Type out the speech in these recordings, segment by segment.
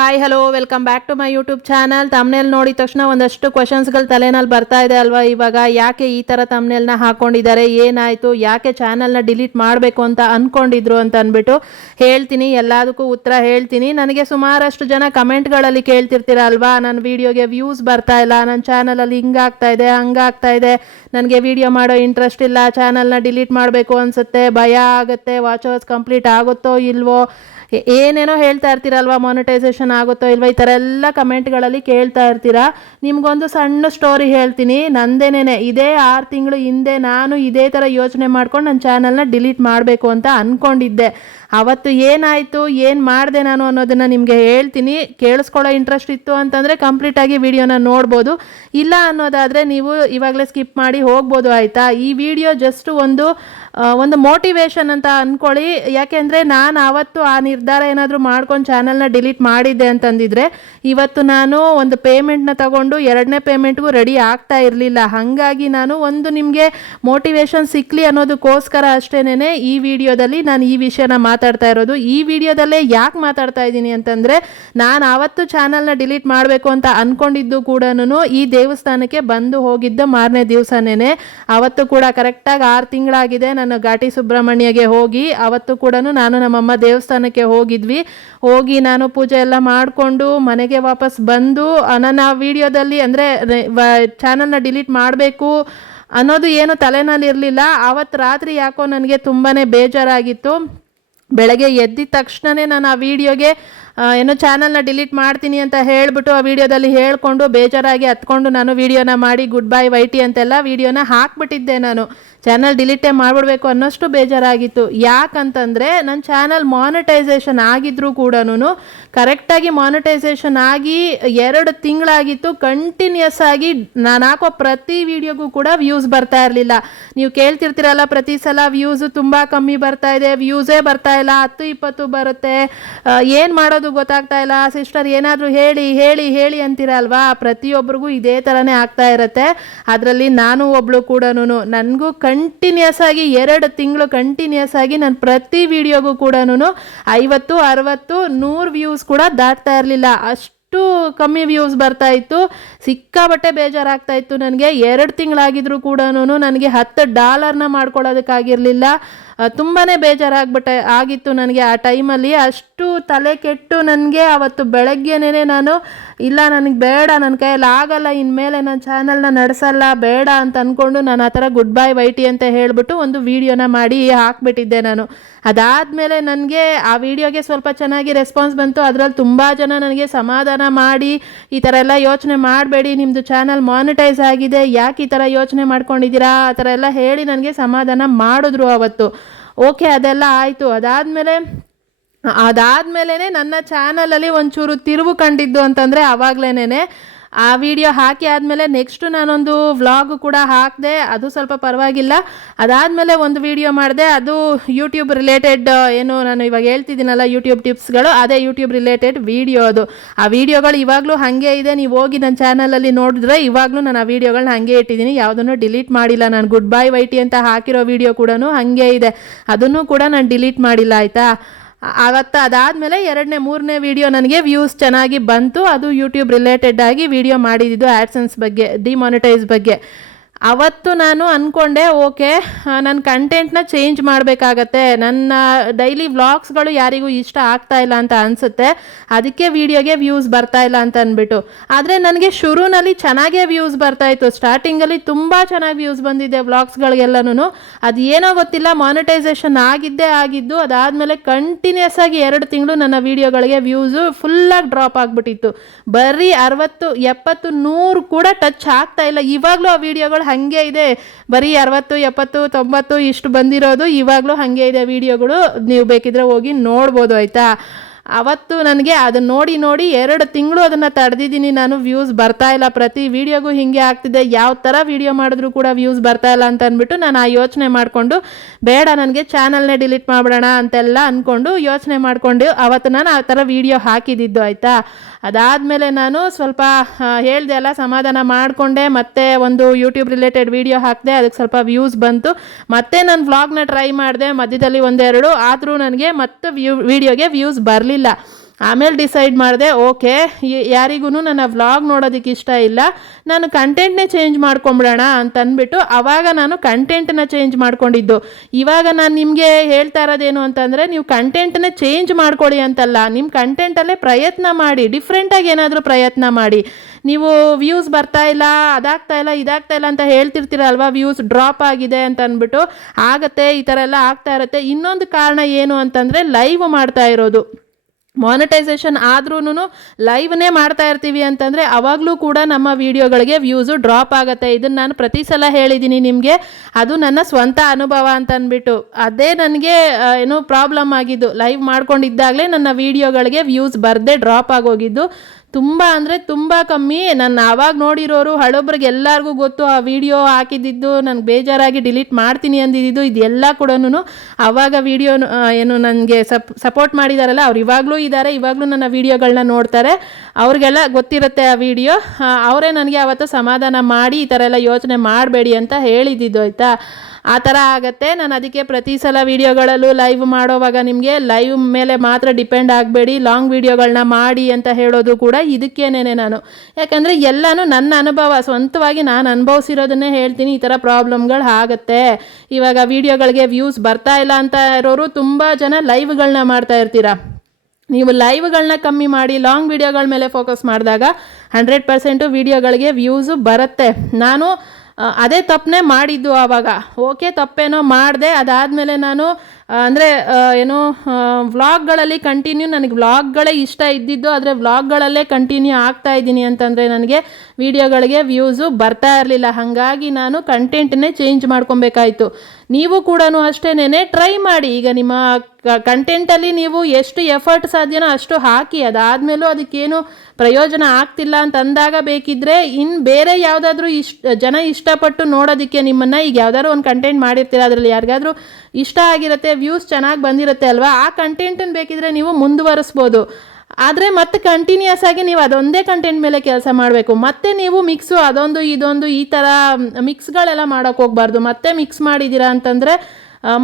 Hi hello welcome back to my YouTube channel. Thumbnail ನೋಡಿದ ತಕ್ಷಣ ಒಂದಷ್ಟು ಕ್ವಶನ್ಸ್ಗಳು ತಲೆನಲ್ಲಿ ಬರ್ತಾ ಇದೆ ಅಲ್ವಾ. ಇವಾಗ ಯಾಕೆ ಈ ಥರ ತಮ್ನೇಲ್ನ ಹಾಕೊಂಡಿದ್ದಾರೆ, ಏನಾಯಿತು, ಯಾಕೆ ಚಾನಲ್ನ ಡಿಲೀಟ್ ಮಾಡಬೇಕು ಅಂತ ಅಂದ್ಕೊಂಡಿದ್ರು ಅಂತ ಅಂದ್ಬಿಟ್ಟು ಹೇಳ್ತೀನಿ. ಎಲ್ಲದಕ್ಕೂ ಉತ್ತರ ಹೇಳ್ತೀನಿ. ನನಗೆ ಸುಮಾರಷ್ಟು ಜನ ಕಮೆಂಟ್ಗಳಲ್ಲಿ ಕೇಳ್ತಿರ್ತೀರ ಅಲ್ವಾ, ನನ್ನ ವೀಡಿಯೋಗೆ ವ್ಯೂಸ್ ಬರ್ತಾ ಇಲ್ಲ, ನನ್ನ ಚಾನಲಲ್ಲಿ ಹಿಂಗಾಗ್ತಾ ಇದೆ ಹಂಗಾಗ್ತಾ ಇದೆ, ನನಗೆ ವೀಡಿಯೋ ಮಾಡೋ ಇಂಟ್ರೆಸ್ಟ್ ಇಲ್ಲ, ಚಾನಲ್ನ ಡಿಲೀಟ್ ಮಾಡಬೇಕು ಅನಿಸುತ್ತೆ, ಭಯ ಆಗುತ್ತೆ, ವಾಚ್ ಅವರ್ಸ್ ಕಂಪ್ಲೀಟ್ ಆಗುತ್ತೋ ಇಲ್ವೋ, ಏನೇನೋ ಹೇಳ್ತಾ ಇರ್ತೀರಲ್ವ, ಮಾನಿಟೈಸೇಷನ್ ಆಗುತ್ತೋ ಇಲ್ವ, ಈ ಥರ ಎಲ್ಲ ಕಮೆಂಟ್ಗಳಲ್ಲಿ ಕೇಳ್ತಾ ಇರ್ತೀರಾ. ನಿಮ್ಗೊಂದು ಸಣ್ಣ ಸ್ಟೋರಿ ಹೇಳ್ತೀನಿ. ನಂದೇನೇನೆ ಇದೇ 6 ತಿಂಗಳು ಹಿಂದೆ ನಾನು ಇದೇ ಥರ ಯೋಚನೆ ಮಾಡ್ಕೊಂಡು ನನ್ನ ಚಾನಲ್ನ ಡಿಲೀಟ್ ಮಾಡಬೇಕು ಅಂತ ಅಂದ್ಕೊಂಡಿದ್ದೆ. ಅವತ್ತು ಏನಾಯಿತು, ಏನು ಮಾಡಿದೆ ನಾನು ಅನ್ನೋದನ್ನು ನಿಮಗೆ ಹೇಳ್ತೀನಿ. ಕೇಳಿಸ್ಕೊಳ್ಳೋ ಇಂಟ್ರೆಸ್ಟ್ ಇತ್ತು ಅಂತಂದರೆ ಕಂಪ್ಲೀಟಾಗಿ ವಿಡಿಯೋನ ನೋಡ್ಬೋದು, ಇಲ್ಲ ಅನ್ನೋದಾದರೆ ನೀವು ಇವಾಗಲೇ ಸ್ಕಿಪ್ ಮಾಡಿ ಹೋಗ್ಬೋದು, ಆಯಿತಾ. ಈ ವಿಡಿಯೋ ಜಸ್ಟ್ ಒಂದು ಮೋಟಿವೇಶನ್ ಅಂತ ಅಂದ್ಕೊಳ್ಳಿ. ಯಾಕೆಂದರೆ ನಾನು ಆವತ್ತು ಆ ನಿರ್ಧಾರ ಏನಾದರೂ ಮಾಡ್ಕೊಂಡು ಚಾನಲ್ನ ಡಿಲೀಟ್ ಮಾಡಿದ್ದೆ ಅಂತಂದಿದ್ರೆ ಇವತ್ತು ನಾನು ಒಂದು ಪೇಮೆಂಟ್ನ ತಗೊಂಡು 2ನೇ ಪೇಮೆಂಟ್ಗೂ ರೆಡಿ ಆಗ್ತಾ ಇರಲಿಲ್ಲ. ಹಾಗಾಗಿ ನಾನು ಒಂದು ನಿಮಗೆ ಮೋಟಿವೇಶನ್ ಸಿಕ್ಕಲಿ ಅನ್ನೋದಕ್ಕೋಸ್ಕರ ಅಷ್ಟೇನೆ ಈ ವಿಡಿಯೋದಲ್ಲಿ ನಾನು ಈ ವಿಷಯನ ಮಾತಾಡ್ತಾ ಇರೋದು. ಈ ವಿಡಿಯೋದಲ್ಲೇ ಯಾಕೆ ಮಾತಾಡ್ತಾ ಇದ್ದೀನಿ ಅಂತಂದರೆ, ನಾನು ಆವತ್ತು ಚಾನಲ್ನ ಡಿಲೀಟ್ ಮಾಡಬೇಕು ಅಂತ ಅಂದ್ಕೊಂಡಿದ್ದು ಕೂಡ ಈ ದೇವಸ್ಥಾನಕ್ಕೆ ಬಂದು ಹೋಗಿದ್ದು ಮಾರನೇ ದಿವಸನೇ. ಅವತ್ತು ಕೂಡ ಕರೆಕ್ಟಾಗಿ 6 ತಿಂಗಳಾಗಿದೆ ನಾನು ಘಾಟಿ ಸುಬ್ರಹ್ಮಣ್ಯಗೆ ಹೋಗಿ. ಅವತ್ತು ಕೂಡ ನಾನು ನಮ್ಮಮ್ಮ ದೇವಸ್ಥಾನಕ್ಕೆ ಹೋಗಿ ನಾನು ಪೂಜೆ ಎಲ್ಲ ಮಾಡಿಕೊಂಡು ಮನೆಗೆ ವಾಪಸ್ ಬಂದು ನನ್ನ ವಿಡಿಯೋದಲ್ಲಿ ಅಂದರೆ ಚಾನಲ್ನ ಡಿಲೀಟ್ ಮಾಡಬೇಕು ಅನ್ನೋದು ಏನು ತಲೆನಲ್ಲಿ ಇರಲಿಲ್ಲ. ಆವತ್ತು ರಾತ್ರಿ ಯಾಕೋ ನನಗೆ ತುಂಬಾ ಬೇಜಾರಾಗಿತ್ತು. ಬೆಳಗ್ಗೆ ಎದ್ದಿದ ತಕ್ಷಣವೇ ನಾನು ಆ ವಿಡಿಯೋಗೆ ಏನೋ ಚಾನಲ್ನ ಡಿಲೀಟ್ ಮಾಡ್ತೀನಿ ಅಂತ ಹೇಳಿಬಿಟ್ಟು ಆ ವಿಡಿಯೋದಲ್ಲಿ ಹೇಳ್ಕೊಂಡು ಬೇಜಾರಾಗಿ ಹತ್ಕೊಂಡು ನಾನು ವಿಡಿಯೋನ ಮಾಡಿ ಗುಡ್ ಬೈ ವೈಟಿ ಅಂತೆಲ್ಲ ವಿಡಿಯೋನ ಹಾಕ್ಬಿಟ್ಟಿದ್ದೆ. ನಾನು ಚಾನಲ್ ಡಿಲೀಟೇ ಮಾಡಿಬಿಡ್ಬೇಕು ಅನ್ನೋಷ್ಟು ಬೇಜಾರಾಗಿತ್ತು. ಯಾಕಂತಂದರೆ ನನ್ನ ಚಾನಲ್ ಮಾನಿಟೈಸೇಷನ್ ಆಗಿದ್ರೂ ಕೂಡ ಕರೆಕ್ಟಾಗಿ ಮಾನಿಟೈಸೇಷನ್ ಆಗಿ 2 ತಿಂಗಳಾಗಿತ್ತು. ಕಂಟಿನ್ಯೂಸ್ ಆಗಿ ನಾನು ಹಾಕೋ ಪ್ರತಿ ವಿಡಿಯೋಗೂ ಕೂಡ ವ್ಯೂಸ್ ಬರ್ತಾ ಇರಲಿಲ್ಲ. ನೀವು ಕೇಳ್ತಿರ್ತೀರಲ್ಲ ಪ್ರತಿ ಸಲ ವ್ಯೂಸು ತುಂಬ ಕಮ್ಮಿ ಬರ್ತಾ ಇದೆ, ವ್ಯೂಸೇ ಬರ್ತಾ ಇಲ್ಲ, 10-20 ಬರುತ್ತೆ, ಏನು ಮಾಡೋದು ಗೊತ್ತಾಗ್ತಾ ಇಲ್ಲ, ಸಿಸ್ಟರ್ ಏನಾದರೂ ಹೇಳಿ ಹೇಳಿ ಹೇಳಿ ಅಂತೀರಲ್ವಾ. ಪ್ರತಿಯೊಬ್ಬರಿಗೂ ಇದೇ ಥರನೇ ಆಗ್ತಾ ಇರುತ್ತೆ. ಅದರಲ್ಲಿ ನಾನು ಒಬ್ಳು ಕೂಡ. ನನಗೂ ಕಂಟಿನ್ಯೂಸ್ ಆಗಿ 2 ತಿಂಗಳು ಕಂಟಿನ್ಯೂಸ್ ಆಗಿ ನಾನು ಪ್ರತಿ ವಿಡಿಯೋಗೂ ಕೂಡ 50, 60, 100 ವ್ಯೂಸ್ ಕೂಡ ದಾಟ್ತಾ ಇರಲಿಲ್ಲ. ಅಷ್ಟು ಕಮ್ಮಿ ವ್ಯೂಸ್ ಬರ್ತಾ ಇತ್ತು. ಸಿಕ್ಕಾಬಟ್ಟೆ ಬೇಜಾರಾಗ್ತಾ ಇತ್ತು ನನಗೆ. 2 ತಿಂಗಳಾಗಿದ್ರು ಕೂಡ ನನಗೆ $10 ಮಾಡ್ಕೊಳ್ಳೋದಕ್ಕಾಗಿರಲಿಲ್ಲ. ತುಂಬಾ ಆಗಿತ್ತು ನನಗೆ ಆ ಟೈಮಲ್ಲಿ. ಅಷ್ಟು ತಲೆ ಕೆಟ್ಟು ನನಗೆ ಅವತ್ತು ಬೆಳಗ್ಗೆನೇ ನಾನು ಇಲ್ಲ ನನಗೆ ಬೇಡ, ನನ್ನ ಕೈಯಲ್ಲಿ ಆಗಲ್ಲ, ಇನ್ಮೇಲೆ ನಾನು ಚಾನಲ್ನ ನಡೆಸಲ್ಲ, ಬೇಡ ಅಂತ ಅಂದ್ಕೊಂಡು ನಾನು ಆ ಥರ ಗುಡ್ ಬೈ ವೈಟಿ ಅಂತ ಹೇಳಿಬಿಟ್ಟು ಒಂದು ವಿಡಿಯೋನ ಮಾಡಿ ಹಾಕ್ಬಿಟ್ಟಿದ್ದೆ ನಾನು. ಅದಾದಮೇಲೆ ನನಗೆ ಆ ವಿಡಿಯೋಗೆ ಸ್ವಲ್ಪ ಚೆನ್ನಾಗಿ ರೆಸ್ಪಾನ್ಸ್ ಬಂತು. ಅದರಲ್ಲಿ ತುಂಬ ಜನ ನನಗೆ ಸಮಾಧಾನ ಮಾಡಿ ಈ ಥರ ಎಲ್ಲ ಯೋಚನೆ ಮಾಡಬೇಡಿ, ನಿಮ್ಮದು ಚಾನಲ್ ಮಾನಿಟೈಸ್ ಆಗಿದೆ, ಯಾಕೆ ಈ ಥರ ಯೋಚನೆ ಮಾಡ್ಕೊಂಡಿದ್ದೀರಾ ಆ ಥರ ಎಲ್ಲ ಹೇಳಿ ನನಗೆ ಸಮಾಧಾನ ಮಾಡಿದ್ರು ಅವತ್ತು. ಓಕೆ, ಅದೆಲ್ಲ ಆಯಿತು. ಅದಾದಮೇಲೆ ನನ್ನ ಚಾನಲಲ್ಲಿ ಒಂಚೂರು ತಿರುವು ಕಂಡಿದ್ದು ಅಂತಂದರೆ ಆವಾಗಲೇ ಆ ವಿಡಿಯೋ ಹಾಕಿ ಆದಮೇಲೆ ನೆಕ್ಸ್ಟು ನಾನೊಂದು ವ್ಲಾಗ್ ಕೂಡ ಹಾಕಿದೆ. ಅದು ಸ್ವಲ್ಪ ಪರವಾಗಿಲ್ಲ. ಅದಾದಮೇಲೆ ಒಂದು ವಿಡಿಯೋ ಮಾಡಿದೆ, ಅದು ಯೂಟ್ಯೂಬ್ ರಿಲೇಟೆಡ್, ಏನು ನಾನು ಇವಾಗ ಹೇಳ್ತಿದ್ದೀನಲ್ಲ ಯೂಟ್ಯೂಬ್ ಟಿಪ್ಸ್ಗಳು, ಅದೇ ಯೂಟ್ಯೂಬ್ ರಿಲೇಟೆಡ್ ವಿಡಿಯೋ ಅದು. ಆ ವಿಡಿಯೋಗಳು ಇವಾಗಲೂ ಹಾಗೆ ಇದೆ. ನೀವು ಹೋಗಿ ನನ್ನ ಚಾನಲಲ್ಲಿ ನೋಡಿದ್ರೆ ಇವಾಗಲೂ ನಾನು ಆ ವಿಡಿಯೋಗಳನ್ನ ಹಾಗೆ ಇಟ್ಟಿದ್ದೀನಿ, ಯಾವುದನ್ನು ಡಿಲೀಟ್ ಮಾಡಿಲ್ಲ. ನಾನು ಗುಡ್ ಬೈ ವೈಟಿ ಅಂತ ಹಾಕಿರೋ ವಿಡಿಯೋ ಕೂಡ ಹಾಗೆ ಇದೆ, ಅದನ್ನು ಕೂಡ ನಾನು ಡಿಲೀಟ್ ಮಾಡಿಲ್ಲ, ಆಯಿತಾ. ಅದಾದಮೇಲೆ 2ನೇ 3ನೇ ವಿಡಿಯೋ ನನಗೆ ವ್ಯೂಸ್ ಚೆನ್ನಾಗಿ ಬಂತು. ಅದು ಯೂಟ್ಯೂಬ್ ರಿಲೇಟೆಡ್ ಆಗಿ ವಿಡಿಯೋ ಮಾಡಿದ್ದು ಆ್ಯಡ್ಸೆನ್ಸ್ ಬಗ್ಗೆ, ಡಿಮಾನಿಟೈಸ್ ಬಗ್ಗೆ. ಅವತ್ತು ನಾನು ಅಂದ್ಕೊಂಡೆ ಓಕೆ, ನನ್ನ ಕಂಟೆಂಟ್ನ ಚೇಂಜ್ ಮಾಡಬೇಕಾಗತ್ತೆ, ನನ್ನ ಡೈಲಿ ವ್ಲಾಗ್ಸ್ಗಳು ಯಾರಿಗೂ ಇಷ್ಟ ಆಗ್ತಾ ಇಲ್ಲ ಅಂತ ಅನಿಸುತ್ತೆ, ಅದಕ್ಕೆ ವಿಡಿಯೋಗೆ ವ್ಯೂಸ್ ಬರ್ತಾ ಇಲ್ಲ ಅಂತ ಅಂದ್ಬಿಟ್ಟು. ಆದರೆ ನನಗೆ ಶುರುನಲ್ಲಿ ಚೆನ್ನಾಗೇ ವ್ಯೂಸ್ ಬರ್ತಾಯಿತ್ತು. ಸ್ಟಾರ್ಟಿಂಗಲ್ಲಿ ತುಂಬ ಚೆನ್ನಾಗಿ ವ್ಯೂಸ್ ಬಂದಿದೆ ವ್ಲಾಗ್ಸ್ಗಳಿಗೆಲ್ಲನೂ. ಅದು ಏನೋ ಗೊತ್ತಿಲ್ಲ, ಮಾನಿಟೈಸೇಷನ್ ಆಗಿದ್ದು. ಅದಾದಮೇಲೆ ಕಂಟಿನ್ಯೂಸ್ ಆಗಿ 2 ತಿಂಗಳು ನನ್ನ ವೀಡಿಯೋಗಳಿಗೆ ವ್ಯೂಸು ಫುಲ್ಲಾಗಿ ಡ್ರಾಪ್ ಆಗಿಬಿಟ್ಟಿತ್ತು. ಬರೀ 60, 70, 100 ಕೂಡ ಟಚ್ ಆಗ್ತಾ ಇಲ್ಲ. ಇವಾಗಲೂ ಆ ವಿಡಿಯೋಗಳು ಹಾಗೆ ಇದೆ, ಬರೀ 60, 70, 90 ಇಷ್ಟು ಬಂದಿರೋದು ಇವಾಗಲೂ ಹಾಗೆ ಇದೆ ವಿಡಿಯೋಗಳು. ನೀವು ಬೇಕಿದ್ರೆ ಹೋಗಿ ನೋಡ್ಬೋದು, ಆಯಿತಾ. ಅವತ್ತು ನನಗೆ ಅದನ್ನು ನೋಡಿ 2 ತಿಂಗಳು ಅದನ್ನು ತಡೆದಿದ್ದೀನಿ ನಾನು. ವ್ಯೂಸ್ ಬರ್ತಾ ಇಲ್ಲ, ಪ್ರತಿ ವಿಡಿಯೋಗೂ ಹೀಗೆ ಆಗ್ತಿದೆ, ಯಾವ ಥರ ವಿಡಿಯೋ ಮಾಡಿದ್ರು ಕೂಡ ವ್ಯೂಸ್ ಬರ್ತಾ ಇಲ್ಲ ಅಂತ ಅಂದ್ಬಿಟ್ಟು ನಾನು ಆ ಯೋಚನೆ ಮಾಡಿಕೊಂಡು ಬೇಡ ನನಗೆ ಚಾನಲ್ನೇ ಡಿಲೀಟ್ ಮಾಡಿಬಿಡೋಣ ಅಂತೆಲ್ಲ ಅಂದ್ಕೊಂಡು ಯೋಚನೆ ಮಾಡಿಕೊಂಡು ಅವತ್ತು ನಾನು ಆ ಥರ ವಿಡಿಯೋ ಹಾಕಿದ್ದು, ಆಯಿತಾ. ಅದಾದಮೇಲೆ ನಾನು ಸ್ವಲ್ಪ ಹೇಳ್ದೆ ಅಲ್ಲ, ಸಮಾಧಾನ ಮಾಡಿಕೊಂಡೆ, ಮತ್ತೆ ಒಂದು ಯೂಟ್ಯೂಬ್ ರಿಲೇಟೆಡ್ ವಿಡಿಯೋ ಹಾಕಿದೆ, ಅದಕ್ಕೆ ಸ್ವಲ್ಪ ವ್ಯೂಸ್ ಬಂತು. ಮತ್ತೆ ನಾನು ವ್ಲಾಗ್ನ ಟ್ರೈ ಮಾಡಿದೆ ಮಧ್ಯದಲ್ಲಿ 1-2, ಆದರೂ ನನಗೆ ಮತ್ತೆ ವಿಡಿಯೋಗೆ ವ್ಯೂಸ್ ಬರಲಿಲ್ಲ. ಆಮೇಲೆ ಡಿಸೈಡ್ ಮಾಡಿದೆ, ಓಕೆ ಯಾರಿಗೂ ನನ್ನ ವ್ಲಾಗ್ ನೋಡೋದಕ್ಕೆ ಇಷ್ಟ ಇಲ್ಲ, ನಾನು ಕಂಟೆಂಟ್ನೇ ಚೇಂಜ್ ಮಾಡ್ಕೊಂಬಿಡೋಣ ಅಂತ ಅಂದ್ಬಿಟ್ಟು ಆವಾಗ ನಾನು ಕಂಟೆಂಟನ್ನ ಚೇಂಜ್ ಮಾಡ್ಕೊಂಡಿದ್ದು. ಇವಾಗ ನಾನು ನಿಮಗೆ ಹೇಳ್ತಾ ಇರೋದೇನು ಅಂತಂದರೆ, ನೀವು ಕಂಟೆಂಟನ್ನೇ ಚೇಂಜ್ ಮಾಡ್ಕೊಳ್ಳಿ ಅಂತಲ್ಲ, ನಿಮ್ಮ ಕಂಟೆಂಟಲ್ಲೇ ಪ್ರಯತ್ನ ಮಾಡಿ, ಡಿಫ್ರೆಂಟಾಗಿ ಏನಾದರೂ ಪ್ರಯತ್ನ ಮಾಡಿ. ನೀವು ವ್ಯೂಸ್ ಬರ್ತಾ ಇಲ್ಲ, ಅದಾಗ್ತಾ ಇಲ್ಲ, ಇದಾಗ್ತಾ ಇಲ್ಲ ಅಂತ ಹೇಳ್ತಿರ್ತೀರಲ್ವ, ವ್ಯೂಸ್ ಡ್ರಾಪ್ ಆಗಿದೆ ಅಂತ ಅಂದ್ಬಿಟ್ಟು. ಆಗತ್ತೆ, ಈ ಥರ ಎಲ್ಲ ಆಗ್ತಾ ಇರುತ್ತೆ. ಇನ್ನೊಂದು ಕಾರಣ ಏನು ಅಂತಂದರೆ, ಲೈವ್ ಮಾಡ್ತಾ ಇರೋದು. ಮಾನಿಟೈಸೇಷನ್ ಆದ್ರೂ ಲೈವ್ನೇ ಮಾಡ್ತಾ ಇರ್ತೀವಿ ಅಂತಂದರೆ ಅವಾಗಲೂ ಕೂಡ ನಮ್ಮ ವೀಡಿಯೋಗಳಿಗೆ ವ್ಯೂಸು ಡ್ರಾಪ್ ಆಗುತ್ತೆ. ಇದನ್ನು ನಾನು ಪ್ರತಿ ಸಲ ಹೇಳಿದ್ದೀನಿ ನಿಮಗೆ, ಅದು ನನ್ನ ಸ್ವಂತ ಅನುಭವ ಅಂತ ಅಂದ್ಬಿಟ್ಟು. ಅದೇ ನನಗೆ ಏನೋ ಪ್ರಾಬ್ಲಮ್ ಆಗಿದ್ದು, ಲೈವ್ ಮಾಡ್ಕೊಂಡಿದ್ದಾಗಲೇ ನನ್ನ ವೀಡಿಯೋಗಳಿಗೆ ವ್ಯೂಸ್ ಬರದೆ ಡ್ರಾಪ್ ಆಗೋಗಿದ್ದು. ತುಂಬ ಅಂದರೆ ತುಂಬ ಕಮ್ಮಿ. ನಾನು ಆವಾಗ ನೋಡಿರೋರು ಹಳೊಬ್ರಿಗೆ ಎಲ್ಲರಿಗೂ ಗೊತ್ತು, ಆ ವಿಡಿಯೋ ಹಾಕಿದ್ದಿದ್ದು ನನಗೆ ಬೇಜಾರಾಗಿ ಡಿಲೀಟ್ ಮಾಡ್ತೀನಿ ಅಂದಿದ್ದು. ಇದೆಲ್ಲ ಕೂಡ ಆವಾಗ ವಿಡಿಯೋ ಏನು ನನಗೆ ಸಪೋರ್ಟ್ ಮಾಡಿದಾರಲ್ಲ, ಅವ್ರು ಇವಾಗಲೂ ಇದ್ದಾರೆ, ಇವಾಗಲೂ ನನ್ನ ವೀಡಿಯೋಗಳನ್ನ ನೋಡ್ತಾರೆ, ಅವ್ರಿಗೆಲ್ಲ ಗೊತ್ತಿರುತ್ತೆ ಆ ವಿಡಿಯೋ. ಅವರೇ ನನಗೆ ಅವತ್ತು ಸಮಾಧಾನ ಮಾಡಿ ಈ ಥರ ಎಲ್ಲ ಯೋಚನೆ ಮಾಡಬೇಡಿ ಅಂತ ಹೇಳಿದ್ದು, ಆಯಿತಾ. ಆ ಥರ ಆಗುತ್ತೆ. ನಾನು ಅದಕ್ಕೆ ಪ್ರತಿ ಸಲ ವೀಡಿಯೋಗಳಲ್ಲೂ ಲೈವ್ ಮಾಡೋವಾಗ ನಿಮಗೆ ಲೈವ್ ಮೇಲೆ ಮಾತ್ರ ಡಿಪೆಂಡ್ ಆಗಬೇಡಿ, ಲಾಂಗ್ ವೀಡಿಯೋಗಳನ್ನ ಮಾಡಿ ಅಂತ ಹೇಳೋದು ಕೂಡ ಇದಕ್ಕೇನೆ ನಾನು. ಯಾಕಂದರೆ ಎಲ್ಲನೂ ನನ್ನ ಅನುಭವ, ಸ್ವಂತವಾಗಿ ನಾನು ಅನುಭವಿಸಿರೋದನ್ನೇ ಹೇಳ್ತೀನಿ. ಈ ಥರ ಪ್ರಾಬ್ಲಮ್ಗಳು ಆಗುತ್ತೆ. ಇವಾಗ ವೀಡಿಯೋಗಳಿಗೆ ವ್ಯೂಸ್ ಬರ್ತಾ ಇಲ್ಲ ಅಂತ ಇರೋರು ತುಂಬ ಜನ ಲೈವ್ಗಳನ್ನ ಮಾಡ್ತಾ ಇರ್ತೀರ. ನೀವು ಲೈವ್ಗಳನ್ನ ಕಮ್ಮಿ ಮಾಡಿ ಲಾಂಗ್ ವೀಡಿಯೋಗಳ ಮೇಲೆ ಫೋಕಸ್ ಮಾಡಿದಾಗ 100% ವೀಡಿಯೋಗಳಿಗೆ ವ್ಯೂಸು ಬರುತ್ತೆ. ನಾನು ಅದೇ ತಪ್ಪನ್ನೇ ಮಾಡಿದ್ದು ಆವಾಗ. ಓಕೆ, ತಪ್ಪೇನೋ ಮಾಡಿದೆ. ಅದಾದಮೇಲೆ ನಾನು ಅಂದರೆ ಏನು ವ್ಲಾಗ್ಗಳಲ್ಲಿ ಕಂಟಿನ್ಯೂ, ನನಗೆ ವ್ಲಾಗ್ಗಳೇ ಇಷ್ಟ ಇದ್ದಿದ್ದು, ಆದರೆ ವ್ಲಾಗ್ಗಳಲ್ಲೇ ಕಂಟಿನ್ಯೂ ಆಗ್ತಾ ಇದ್ದೀನಿ ಅಂತಂದರೆ ನನಗೆ ವೀಡಿಯೋಗಳಿಗೆ ವ್ಯೂಸು ಬರ್ತಾ ಇರಲಿಲ್ಲ. ಹಾಗಾಗಿ ನಾನು ಕಂಟೆಂಟನ್ನೇ ಚೇಂಜ್ ಮಾಡ್ಕೊಬೇಕಾಯ್ತು. ನೀವು ಕೂಡ ಅಷ್ಟೇನೆ ಟ್ರೈ ಮಾಡಿ. ಈಗ ನಿಮ್ಮ ಕಂಟೆಂಟಲ್ಲಿ ನೀವು ಎಷ್ಟು ಎಫರ್ಟ್ ಸಾಧ್ಯನೋ ಅಷ್ಟು ಹಾಕಿ. ಅದಾದಮೇಲೂ ಅದಕ್ಕೇನು ಪ್ರಯೋಜನ ಆಗ್ತಿಲ್ಲ ಅಂತ ಅಂದಾಗ ಬೇಕಿದ್ದರೆ ಇನ್ನು ಬೇರೆ ಯಾವುದಾದ್ರೂ ಜನ ಇಷ್ಟಪಟ್ಟು ನೋಡೋದಕ್ಕೆ ನಿಮ್ಮನ್ನು, ಈಗ ಯಾವುದಾದ್ರು ಒಂದು ಕಂಟೆಂಟ್ ಮಾಡಿರ್ತೀರ, ಅದರಲ್ಲಿ ಯಾರಿಗಾದ್ರೂ ಇಷ್ಟ ಆಗಿರುತ್ತೆ, ವ್ಯೂಸ್ ಚೆನ್ನಾಗಿ ಬಂದಿರುತ್ತೆ ಅಲ್ವಾ, ಆ ಕಂಟೆಂಟನ್ನು ಬೇಕಿದ್ರೆ ನೀವು ಮುಂದುವರಿಸ್ಬೋದು. ಆದರೆ ಮತ್ತೆ ಕಂಟಿನ್ಯೂಸ್ ಆಗಿ ನೀವು ಅದೊಂದೇ ಕಂಟೆಂಟ್ ಮೇಲೆ ಕೆಲಸ ಮಾಡಬೇಕು. ಮತ್ತೆ ನೀವು ಮಿಕ್ಸು ಅದೊಂದು ಇದೊಂದು ಈ ಥರ ಮಿಕ್ಸ್ಗಳೆಲ್ಲ ಮಾಡೋಕ್ಕೆ ಹೋಗ್ಬಾರ್ದು. ಮತ್ತೆ ಮಿಕ್ಸ್ ಮಾಡಿದ್ದೀರಾ ಅಂತಂದರೆ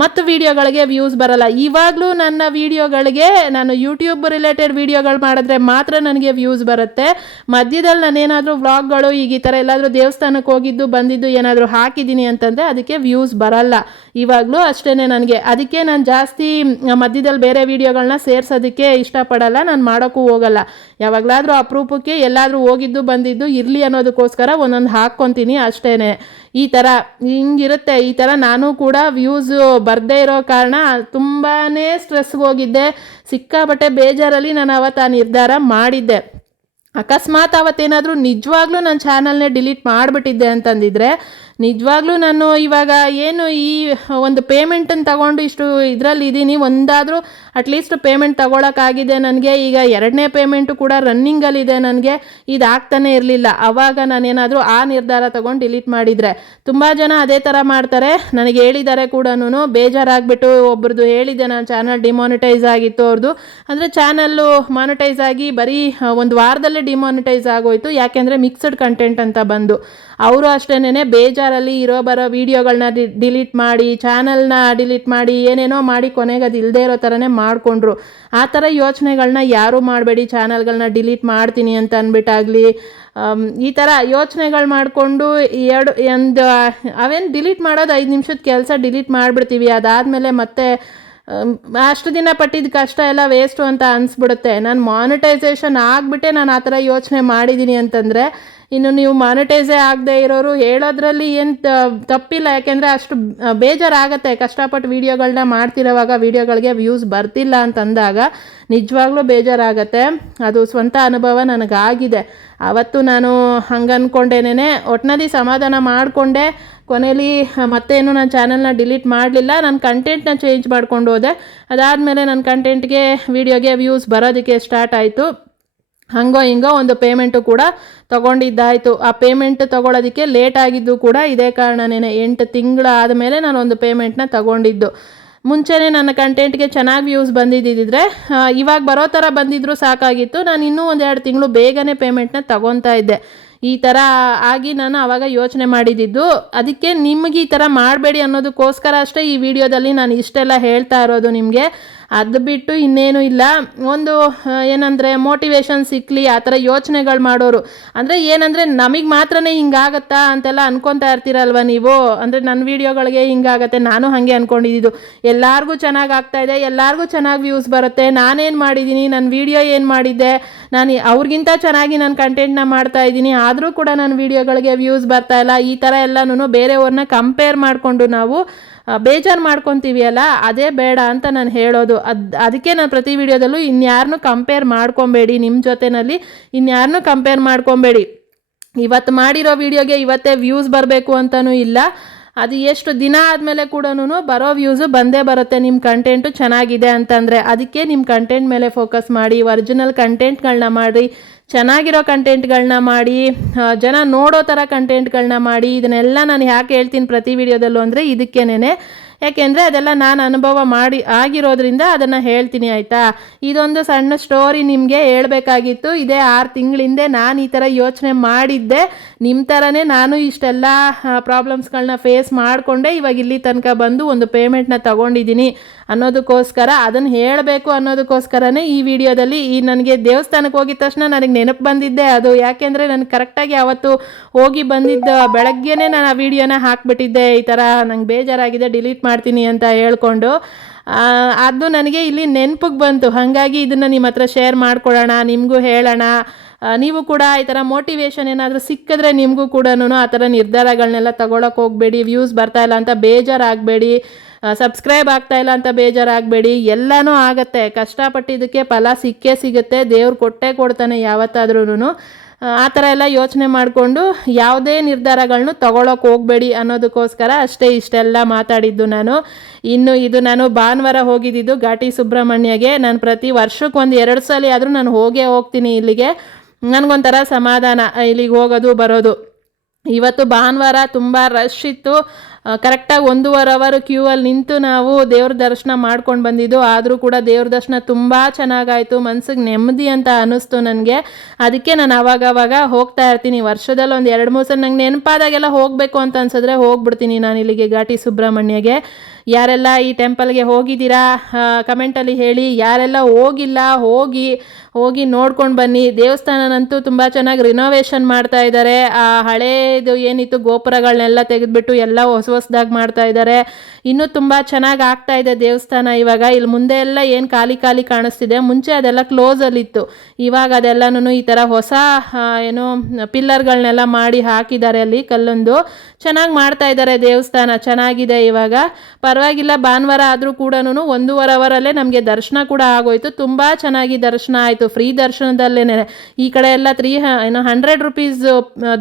ಮತ್ತು ವೀಡಿಯೋಗಳಿಗೆ ವ್ಯೂಸ್ ಬರಲ್ಲ. ಇವಾಗಲೂ ನನ್ನ ವೀಡಿಯೋಗಳಿಗೆ, ನಾನು ಯೂಟ್ಯೂಬ್ ರಿಲೇಟೆಡ್ ವೀಡಿಯೋಗಳು ಮಾಡಿದ್ರೆ ಮಾತ್ರ ನನಗೆ ವ್ಯೂಸ್ ಬರುತ್ತೆ. ಮಧ್ಯದಲ್ಲಿ ನಾನೇನಾದರೂ ವ್ಲಾಗ್ಗಳು ಈಗ ಈ ಥರ ಎಲ್ಲಾದರೂ ದೇವಸ್ಥಾನಕ್ಕೆ ಹೋಗಿದ್ದು ಬಂದಿದ್ದು ಏನಾದರೂ ಹಾಕಿದ್ದೀನಿ ಅಂತಂದರೆ ಅದಕ್ಕೆ ವ್ಯೂಸ್ ಬರಲ್ಲ. ಇವಾಗಲೂ ಅಷ್ಟೇ ನನಗೆ. ಅದಕ್ಕೆ ನಾನು ಜಾಸ್ತಿ ಮಧ್ಯದಲ್ಲಿ ಬೇರೆ ವೀಡಿಯೋಗಳನ್ನ ಸೇರಿಸೋದಕ್ಕೆ ಇಷ್ಟಪಡಲ್ಲ, ನಾನು ಮಾಡೋಕ್ಕೂ ಹೋಗಲ್ಲ. ಯಾವಾಗಲಾದರೂ ಅಪರೂಪಕ್ಕೆ ಎಲ್ಲಾದರೂ ಹೋಗಿದ್ದು ಬಂದಿದ್ದು ಇರಲಿ ಅನ್ನೋದಕ್ಕೋಸ್ಕರ ಒಂದೊಂದು ಹಾಕ್ಕೊತೀನಿ ಅಷ್ಟೇ. ಈ ಥರ ಹಿಂಗಿರುತ್ತೆ. ಈ ಥರ ನಾನು ಕೂಡ ವ್ಯೂಸು ಬರದೇ ಇರೋ ಕಾರಣ ತುಂಬಾ ಸ್ಟ್ರೆಸ್ಗೆ ಹೋಗಿದ್ದೆ. ಸಿಕ್ಕಾಬಟ್ಟೆ ಬೇಜಾರಲ್ಲಿ ನಾನು ಅವತ್ತು ಆ ನಿರ್ಧಾರ ಮಾಡಿದ್ದೆ. ಅಕಸ್ಮಾತ್ ಅವತ್ತೇನಾದರೂ ನಿಜವಾಗ್ಲೂ ನನ್ನ ಚಾನಲ್ನೇ ಡಿಲೀಟ್ ಮಾಡಿಬಿಟ್ಟಿದ್ದೆ ಅಂತಂದಿದ್ರೆ, ನಿಜವಾಗ್ಲೂ ನಾನು ಇವಾಗ ಏನು ಈ ಒಂದು ಪೇಮೆಂಟನ್ನು ತಗೊಂಡು ಇಷ್ಟು ಇದರಲ್ಲಿ ಇದ್ದೀನಿ, ಒಂದಾದರೂ ಅಟ್ಲೀಸ್ಟ್ ಪೇಮೆಂಟ್ ತೊಗೊಳಕ್ಕಾಗಿದೆ ನನಗೆ. ಈಗ 2ನೇ ಪೇಮೆಂಟು ಕೂಡ ರನ್ನಿಂಗಲ್ಲಿದೆ ನನಗೆ. ಇದಾಗ್ತಾನೆ ಇರಲಿಲ್ಲ. ಆವಾಗ ನಾನೇನಾದರೂ ಆ ನಿರ್ಧಾರ ತೊಗೊಂಡು ಡಿಲೀಟ್ ಮಾಡಿದರೆ. ತುಂಬ ಜನ ಅದೇ ಥರ ಮಾಡ್ತಾರೆ. ನನಗೆ ಹೇಳಿದ್ದಾರೆ ಕೂಡ, ಬೇಜಾರಾಗಿಬಿಟ್ಟು ಒಬ್ರದ್ದು ಹೇಳಿದ್ದೆ, ನಾನು ಚಾನಲ್ ಡಿಮಾನಿಟೈಸ್ ಆಗಿತ್ತು ಅವ್ರದ್ದು. ಅಂದರೆ ಚಾನಲ್ಲು ಮಾನಿಟೈಸ್ ಆಗಿ ಬರೀ ಒಂದು ವಾರದಲ್ಲೇ ಡಿಮಾನಿಟೈಸ್ ಆಗೋಯ್ತು. ಯಾಕೆಂದರೆ ಮಿಕ್ಸ್ಡ್ ಕಂಟೆಂಟ್ ಅಂತ ಬಂದು. ಅವರು ಅಷ್ಟೇನೆ ಬೇಜಾರಲ್ಲಿ ಬರೋ ವೀಡಿಯೋಗಳನ್ನ ಡಿಲೀಟ್ ಮಾಡಿ, ಚಾನಲ್ನ ಡಿಲೀಟ್ ಮಾಡಿ, ಏನೇನೋ ಮಾಡಿ ಕೊನೆಗೆ ಅದು ಇಲ್ಲದೆ ಇರೋ ಥರನೇ ಮಾಡಿಕೊಂಡ್ರು. ಆ ಥರ ಯೋಚನೆಗಳನ್ನ ಯಾರೂ ಮಾಡಬೇಡಿ. ಚಾನಲ್ಗಳನ್ನ ಡಿಲೀಟ್ ಮಾಡ್ತೀನಿ ಅಂತ ಅಂದ್ಬಿಟ್ಟಾಗಲಿ, ಈ ಥರ ಯೋಚನೆಗಳು ಮಾಡಿಕೊಂಡು ಅವೇನು ಡಿಲೀಟ್ ಮಾಡೋದು 5 ನಿಮಿಷದ ಕೆಲಸ, ಡಿಲೀಟ್ ಮಾಡಿಬಿಡ್ತೀವಿ. ಅದಾದಮೇಲೆ ಮತ್ತೆ ಅಷ್ಟು ದಿನ ಪಟ್ಟಿದ್ದ ಕಷ್ಟ ಎಲ್ಲ ವೇಸ್ಟು ಅಂತ ಅನಿಸ್ಬಿಡುತ್ತೆ. ನಾನು ಮಾನಿಟೈಸೇಷನ್ ಆಗಿಬಿಟ್ಟೆ ನಾನು ಆ ಥರ ಯೋಚನೆ ಮಾಡಿದ್ದೀನಿ ಅಂತಂದರೆ, ಇನ್ನು ನೀವು ಮಾನಿಟೈಸೇ ಆಗದೆ ಇರೋರು ಹೇಳೋದ್ರಲ್ಲಿ ಏನು ತಪ್ಪಿಲ್ಲ. ಯಾಕೆಂದರೆ ಅಷ್ಟು ಬೇಜಾರಾಗತ್ತೆ. ಕಷ್ಟಪಟ್ಟು ವೀಡಿಯೋಗಳನ್ನ ಮಾಡ್ತಿರೋವಾಗ ವೀಡಿಯೋಗಳಿಗೆ ವ್ಯೂಸ್ ಬರ್ತಿಲ್ಲ ಅಂತಂದಾಗ ನಿಜವಾಗ್ಲೂ ಬೇಜಾರಾಗತ್ತೆ. ಅದು ಸ್ವಂತ ಅನುಭವ ನನಗಾಗಿದೆ. ಆವತ್ತು ನಾನು ಹಂಗೆ ಅಂದ್ಕೊಂಡೇನೆ ಒಟ್ಟಿನಲ್ಲಿ ಸಮಾಧಾನ ಮಾಡಿಕೊಂಡೆ. ಕೊನೆಯಲ್ಲಿ ಮತ್ತೇನು ನಾನು ಚಾನಲ್ನ ಡಿಲೀಟ್ ಮಾಡಲಿಲ್ಲ. ನಾನು ಕಂಟೆಂಟ್ನ ಚೇಂಜ್ ಮಾಡ್ಕೊಂಡು ಹೋದೆ. ಅದಾದಮೇಲೆ ನನ್ನ ಕಂಟೆಂಟ್ಗೆ ವೀಡಿಯೋಗೆ ವ್ಯೂಸ್ ಬರೋದಕ್ಕೆ ಸ್ಟಾರ್ಟ್ ಆಯಿತು. ಹಂಗೋ ಹಿಂಗೋ ಒಂದು ಪೇಮೆಂಟು ಕೂಡ ತೊಗೊಂಡಿದ್ದಾಯಿತು. ಆ ಪೇಮೆಂಟ್ ತೊಗೊಳೋದಕ್ಕೆ ಲೇಟ್ ಆಗಿದ್ದು ಕೂಡ ಇದೇ ಕಾರಣನೇ. 8 ತಿಂಗಳು ಆದಮೇಲೆ ನಾನು ಒಂದು ಪೇಮೆಂಟ್ನ ತೊಗೊಂಡಿದ್ದು. ಮುಂಚೆನೇ ನನ್ನ ಕಂಟೆಂಟ್ಗೆ ಚೆನ್ನಾಗಿ ವ್ಯೂಸ್ ಬಂದಿದ್ದಿದ್ರೆ ಇವಾಗ ಬರೋ ಥರ ಬಂದಿದ್ದರೂ ಸಾಕಾಗಿತ್ತು. ನಾನು ಇನ್ನೂ 1-2 ತಿಂಗಳು ಬೇಗನೆ ಪೇಮೆಂಟ್ನ ತೊಗೊತಾ ಇದ್ದೆ. ಈ ಥರ ಆಗಿ ನಾನು ಆವಾಗ ಯೋಚನೆ ಮಾಡಿದ್ದು. ಅದಕ್ಕೆ ನಿಮಗೆ ಈ ಥರ ಮಾಡಬೇಡಿ ಅನ್ನೋದಕ್ಕೋಸ್ಕರ ಅಷ್ಟೇ ಈ ವಿಡಿಯೋದಲ್ಲಿ ನಾನು ಇಷ್ಟೆಲ್ಲ ಹೇಳ್ತಾ ಇರೋದು ನಿಮಗೆ. ಅದು ಬಿಟ್ಟು ಇನ್ನೇನು ಇಲ್ಲ. ಒಂದು ಏನಂದರೆ ಮೋಟಿವೇಶನ್ ಸಿಕ್ಕಲಿ ಆ ಥರ ಯೋಚನೆಗಳು ಮಾಡೋರು. ಅಂದರೆ ಏನಂದರೆ ನಮಗೆ ಮಾತ್ರನೇ ಹಿಂಗಾಗತ್ತಾ ಅಂತೆಲ್ಲ ಅನ್ಕೊತಾ ಇರ್ತೀರಲ್ವ ನೀವು. ಅಂದರೆ ನನ್ನ ವೀಡಿಯೋಗಳಿಗೆ ಹಿಂಗಾಗತ್ತೆ, ನಾನು ಹಾಗೆ ಅಂದ್ಕೊಂಡಿದ್ದು. ಎಲ್ಲರಿಗೂ ಚೆನ್ನಾಗಿ ಆಗ್ತಾಯಿದೆ, ಎಲ್ಲರಿಗೂ ಚೆನ್ನಾಗಿ ವ್ಯೂಸ್ ಬರುತ್ತೆ, ನಾನೇನು ಮಾಡಿದ್ದೀನಿ, ನನ್ನ ವೀಡಿಯೋ ಏನು ಮಾಡಿದ್ದೆ, ನಾನು ಅವ್ರಿಗಿಂತ ಚೆನ್ನಾಗಿ ನಾನು ಕಂಟೆಂಟ್ನ ಮಾಡ್ತಾ ಇದ್ದೀನಿ, ಆದರೂ ಕೂಡ ನನ್ನ ವೀಡಿಯೋಗಳಿಗೆ ವ್ಯೂಸ್ ಬರ್ತಾಯಿಲ್ಲ. ಈ ಥರ ಎಲ್ಲನೂ ಬೇರೆಯವ್ರನ್ನ ಕಂಪೇರ್ ಮಾಡಿಕೊಂಡು ನಾವು ಬೇಜಾರು ಮಾಡ್ಕೊತೀವಿ ಅಲ್ಲ, ಅದೇ ಬೇಡ ಅಂತ ನಾನು ಹೇಳೋದು. ಅದಕ್ಕೆ ನಾನು ಪ್ರತಿ ವಿಡಿಯೋದಲ್ಲೂ ಇನ್ಯಾರನ್ನೂ ಕಂಪೇರ್ ಮಾಡ್ಕೊಬೇಡಿ, ನಿಮ್ಮ ಜೊತೆಯಲ್ಲಿ ಇನ್ಯಾರನ್ನೂ ಕಂಪೇರ್ ಮಾಡ್ಕೊಬೇಡಿ. ಇವತ್ತು ಮಾಡಿರೋ ವೀಡಿಯೋಗೆ ಇವತ್ತೇ ವ್ಯೂಸ್ ಬರಬೇಕು ಅಂತಲೂ ಇಲ್ಲ. ಅದು ಎಷ್ಟು ದಿನ ಆದಮೇಲೆ ಕೂಡ ಬರೋ ವ್ಯೂಸು ಬಂದೇ ಬರುತ್ತೆ ನಿಮ್ಮ ಕಂಟೆಂಟು ಚೆನ್ನಾಗಿದೆ ಅಂತಂದರೆ. ಅದಕ್ಕೆ ನಿಮ್ಮ ಕಂಟೆಂಟ್ ಮೇಲೆ ಫೋಕಸ್ ಮಾಡಿ, ಒರಿಜಿನಲ್ ಕಂಟೆಂಟ್ಗಳನ್ನ ಮಾಡಿ, ಚೆನ್ನಾಗಿರೋ ಕಂಟೆಂಟ್ಗಳನ್ನ ಮಾಡಿ, ಜನ ನೋಡೋ ಥರ ಕಂಟೆಂಟ್ಗಳನ್ನ ಮಾಡಿ. ಇದನ್ನೆಲ್ಲ ನಾನು ಯಾಕೆ ಹೇಳ್ತೀನಿ ಪ್ರತಿ ವಿಡಿಯೋದಲ್ಲೂ ಅಂದರೆ ಇದಕ್ಕೇನೆ, ಯಾಕೆಂದರೆ ಅದೆಲ್ಲ ನಾನು ಅನುಭವ ಮಾಡಿ ಆಗಿರೋದ್ರಿಂದ ಅದನ್ನು ಹೇಳ್ತೀನಿ, ಆಯಿತಾ. ಇದೊಂದು ಸಣ್ಣ ಸ್ಟೋರಿ ನಿಮಗೆ ಹೇಳಬೇಕಾಗಿತ್ತು. ಇದೇ 6 ತಿಂಗಳ ಹಿಂದೆ ನಾನು ಈ ಥರ ಯೋಚನೆ ಮಾಡಿದ್ದೆ. ನಿಮ್ಮ ಥರನೇ ನಾನು ಇಷ್ಟೆಲ್ಲ ಪ್ರಾಬ್ಲಮ್ಸ್ಗಳನ್ನ ಫೇಸ್ ಮಾಡಿಕೊಂಡೆ ಇವಾಗ ಇಲ್ಲಿ ತನಕ ಬಂದು ಒಂದು ಪೇಮೆಂಟ್ನ ತೊಗೊಂಡಿದ್ದೀನಿ ಅನ್ನೋದಕ್ಕೋಸ್ಕರ, ಅದನ್ನು ಹೇಳಬೇಕು ಅನ್ನೋದಕ್ಕೋಸ್ಕರನೇ ಈ ವಿಡಿಯೋದಲ್ಲಿ ನನಗೆ ದೇವಸ್ಥಾನಕ್ಕೆ ಹೋಗಿದ ತಕ್ಷಣ ನನಗೆ ನೆನಪು ಬಂದಿದ್ದೆ ಅದು. ಯಾಕೆಂದರೆ ನಾನು ಕರೆಕ್ಟಾಗಿ ಅವತ್ತು ಹೋಗಿ ಬಂದಿದ್ದ ಬೆಳಗ್ಗೆನೇ ನಾನು ಆ ವಿಡಿಯೋನ ಹಾಕಿಬಿಟ್ಟಿದ್ದೆ. ಈ ಥರ ನಂಗೆ ಬೇಜಾರಾಗಿದೆ, ಡಿಲೀಟ್ ಮಾಡ್ತೀನಿ ಅಂತ ಹೇಳ್ಕೊಂಡು. ಅದು ನನಗೆ ಇಲ್ಲಿ ನೆನಪಿಗೆ ಬಂತು. ಹಾಗಾಗಿ ಇದನ್ನು ನಿಮ್ಮ ಹತ್ರ ಶೇರ್ ಮಾಡ್ಕೊಳ್ಳೋಣ, ನಿಮಗೂ ಹೇಳೋಣ. ನೀವು ಕೂಡ ಈ ಥರ ಮೋಟಿವೇಶನ್ ಏನಾದರೂ ಸಿಕ್ಕಿದ್ರೆ ನಿಮಗೂ ಕೂಡ ಆ ಥರ ನಿರ್ಧಾರಗಳನ್ನೆಲ್ಲ ತಗೊಳಕ್ಕೆ ಹೋಗಬೇಡಿ. ವ್ಯೂಸ್ ಬರ್ತಾಯಿಲ್ಲ ಅಂತ ಬೇಜಾರಾಗಬೇಡಿ, ಸಬ್ಸ್ಕ್ರೈಬ್ ಆಗ್ತಾಯಿಲ್ಲ ಅಂತ ಬೇಜಾರಾಗಬೇಡಿ. ಎಲ್ಲನೂ ಆಗುತ್ತೆ, ಕಷ್ಟಪಟ್ಟಿದ್ದಕ್ಕೆ ಫಲ ಸಿಕ್ಕೇ ಸಿಗುತ್ತೆ, ದೇವ್ರು ಕೊಟ್ಟೇ ಕೊಡ್ತಾನೆ ಯಾವತ್ತಾದ್ರೂ. ಆ ಥರ ಎಲ್ಲ ಯೋಚನೆ ಮಾಡಿಕೊಂಡು ಯಾವುದೇ ನಿರ್ಧಾರಗಳನ್ನೂ ತಗೊಳಕ್ಕೆ ಹೋಗಬೇಡಿ ಅನ್ನೋದಕ್ಕೋಸ್ಕರ ಅಷ್ಟೇ ಇಷ್ಟೆಲ್ಲ ಮಾತಾಡಿದ್ದು ನಾನು. ಇನ್ನು ಇದು ನಾನು ಭಾನುವಾರ ಹೋಗಿದ್ದು ಘಾಟಿ ಸುಬ್ರಹ್ಮಣ್ಯಗೆ. ನಾನು ಪ್ರತಿ ವರ್ಷಕ್ಕೆ 1-2 ಸಲ ಆದರೂ ನಾನು ಹೋಗ್ತೀನಿ ಇಲ್ಲಿಗೆ. ನನಗೊಂಥರ ಸಮಾಧಾನ ಇಲ್ಲಿಗೆ ಹೋಗೋದು ಬರೋದು. ಇವತ್ತು ಭಾನುವಾರ ತುಂಬ ರಶ್ ಇತ್ತು. ಕರೆಕ್ಟಾಗಿ 1.5 ಅವರ್ ಕ್ಯೂ ಅಲ್ಲಿ ನಿಂತು ನಾವು ದೇವ್ರ ದರ್ಶನ ಮಾಡ್ಕೊಂಡು ಬಂದಿದ್ದು. ಆದರೂ ಕೂಡ ದೇವ್ರ ದರ್ಶನ ತುಂಬ ಚೆನ್ನಾಗಾಯಿತು, ಮನ್ಸಿಗೆ ನೆಮ್ಮದಿ ಅಂತ ಅನ್ನಿಸ್ತು ನನಗೆ. ಅದಕ್ಕೆ ನಾನು ಆವಾಗವಾಗ ಹೋಗ್ತಾ ಇರ್ತೀನಿ. ವರ್ಷದಲ್ಲಿ 1-2-3 ಸಲ ನಂಗೆ ನೆನಪಾದಾಗೆಲ್ಲ ಹೋಗಬೇಕು ಅಂತ ಅನ್ಸಿದ್ರೆ ಹೋಗ್ಬಿಡ್ತೀನಿ ನಾನು ಇಲ್ಲಿಗೆ ಘಾಟಿ ಸುಬ್ರಹ್ಮಣ್ಯಗೆ. ಯಾರೆಲ್ಲ ಈ ಟೆಂಪಲ್ಗೆ ಹೋಗಿದ್ದೀರಾ ಕಮೆಂಟಲ್ಲಿ ಹೇಳಿ. ಯಾರೆಲ್ಲ ಹೋಗಿಲ್ಲ ಹೋಗಿ ನೋಡ್ಕೊಂಡು ಬನ್ನಿ. ದೇವಸ್ಥಾನನಂತೂ ತುಂಬ ಚೆನ್ನಾಗಿ ರಿನೋವೇಷನ್ ಮಾಡ್ತಾ ಇದ್ದಾರೆ. ಆ ಹಳೇದು ಏನಿತ್ತು ಗೋಪುರಗಳನ್ನೆಲ್ಲ ತೆಗೆದುಬಿಟ್ಟು ಎಲ್ಲ ಹೊಸದಾಗಿ ಮಾಡ್ತಾ ಇದ್ದಾರೆ. ಇನ್ನೂ ತುಂಬ ಚೆನ್ನಾಗಿ ಆಗ್ತಾ ಇದೆ ದೇವಸ್ಥಾನ ಇವಾಗ. ಇಲ್ಲಿ ಮುಂದೆ ಎಲ್ಲ ಏನು ಖಾಲಿ ಕಾಣಿಸ್ತಿದೆ, ಮುಂಚೆ ಅದೆಲ್ಲ ಕ್ಲೋಸಲ್ಲಿತ್ತು. ಇವಾಗ ಅದೆಲ್ಲನೂ ಈ ಥರ ಹೊಸ ಏನು ಪಿಲ್ಲರ್ಗಳನ್ನೆಲ್ಲ ಮಾಡಿ ಹಾಕಿದ್ದಾರೆ. ಅಲ್ಲಿ ಕಲ್ಲೊಂದು ಚೆನ್ನಾಗಿ ಮಾಡ್ತಾ ಇದ್ದಾರೆ. ದೇವಸ್ಥಾನ ಚೆನ್ನಾಗಿದೆ ಇವಾಗ, ಪರವಾಗಿಲ್ಲ. ಭಾನುವಾರ ಆದರೂ ಕೂಡ 1.5 ಅವರಲ್ಲೇ ನಮಗೆ ದರ್ಶನ ಕೂಡ ಆಗೋಯ್ತು. ತುಂಬ ಚೆನ್ನಾಗಿ ದರ್ಶನ ಆಯಿತು, ಫ್ರೀ ದರ್ಶನದಲ್ಲೇ. ಈ ಕಡೆ ಎಲ್ಲ 100 ರೂಪೀಸ್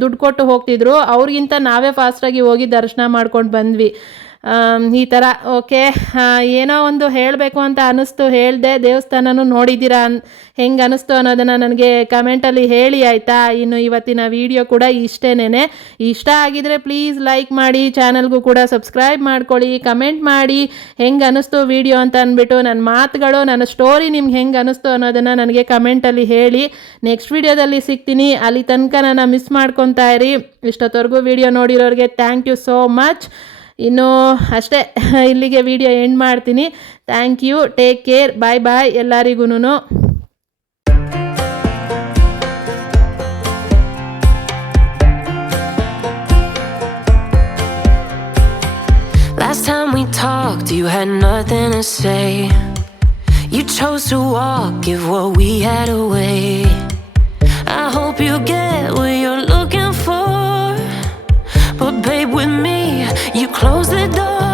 ದುಡ್ಡು ಕೊಟ್ಟು ಹೋಗ್ತಿದ್ರು, ಅವ್ರಿಗಿಂತ ನಾವೇ ಫಾಸ್ಟಾಗಿ ಹೋಗಿ ದರ್ಶನ ಮಾಡ್ಕೊಂಡು ಬಂದ್ವಿ. ಈ ಥರ ಓಕೆ. ಏನೋ ಒಂದು ಹೇಳಬೇಕು ಅಂತ ಅನ್ನಿಸ್ತು, ಹೇಳಿದೆ. ದೇವಸ್ಥಾನನೂ ನೋಡಿದ್ದೀರಾ, ಹೆಂಗೆ ಅನ್ನಿಸ್ತು ಅನ್ನೋದನ್ನು ನನಗೆ ಕಮೆಂಟಲ್ಲಿ ಹೇಳಿ, ಆಯಿತಾ. ಇನ್ನು ಇವತ್ತಿನ ವಿಡಿಯೋ ಕೂಡ ಇಷ್ಟೇನೆ. ಇಷ್ಟ ಆಗಿದರೆ ಪ್ಲೀಸ್ ಲೈಕ್ ಮಾಡಿ, ಚಾನಲ್ಗೂ ಕೂಡ ಸಬ್ಸ್ಕ್ರೈಬ್ ಮಾಡ್ಕೊಳ್ಳಿ, ಕಮೆಂಟ್ ಮಾಡಿ ಹೆಂಗೆ ಅನ್ನಿಸ್ತು ವಿಡಿಯೋ ಅಂತ ಅಂದ್ಬಿಟ್ಟು. ನನ್ನ ಮಾತುಗಳು, ನನ್ನ ಸ್ಟೋರಿ ನಿಮ್ಗೆ ಹೆಂಗೆ ಅನ್ನಿಸ್ತು ಅನ್ನೋದನ್ನು ನನಗೆ ಕಮೆಂಟಲ್ಲಿ ಹೇಳಿ. ನೆಕ್ಸ್ಟ್ ವಿಡಿಯೋದಲ್ಲಿ ಸಿಗ್ತೀನಿ. ಅಲ್ಲಿ ತನಕ ನನ್ನ ಮಿಸ್ ಮಾಡ್ಕೊತಾ ಇರಿ. ಇಷ್ಟೊತ್ತವರೆಗೂ ವಿಡಿಯೋ ನೋಡಿರೋರಿಗೆ ಥ್ಯಾಂಕ್ ಯು ಸೋ ಮಚ್. ಇನ್ನು ಅಷ್ಟೇ, ಇಲ್ಲಿಗೆ ವಿಡಿಯೋ ಎಂಡ್ ಮಾಡ್ತೀನಿ. Thank you, take care, bye bye ಎಲ್ಲರಿಗೂ. Last time we talked, you had nothing to say. You chose to walk, give what we had away. I hope you get what you're looking for, but babe, with me, you close the door.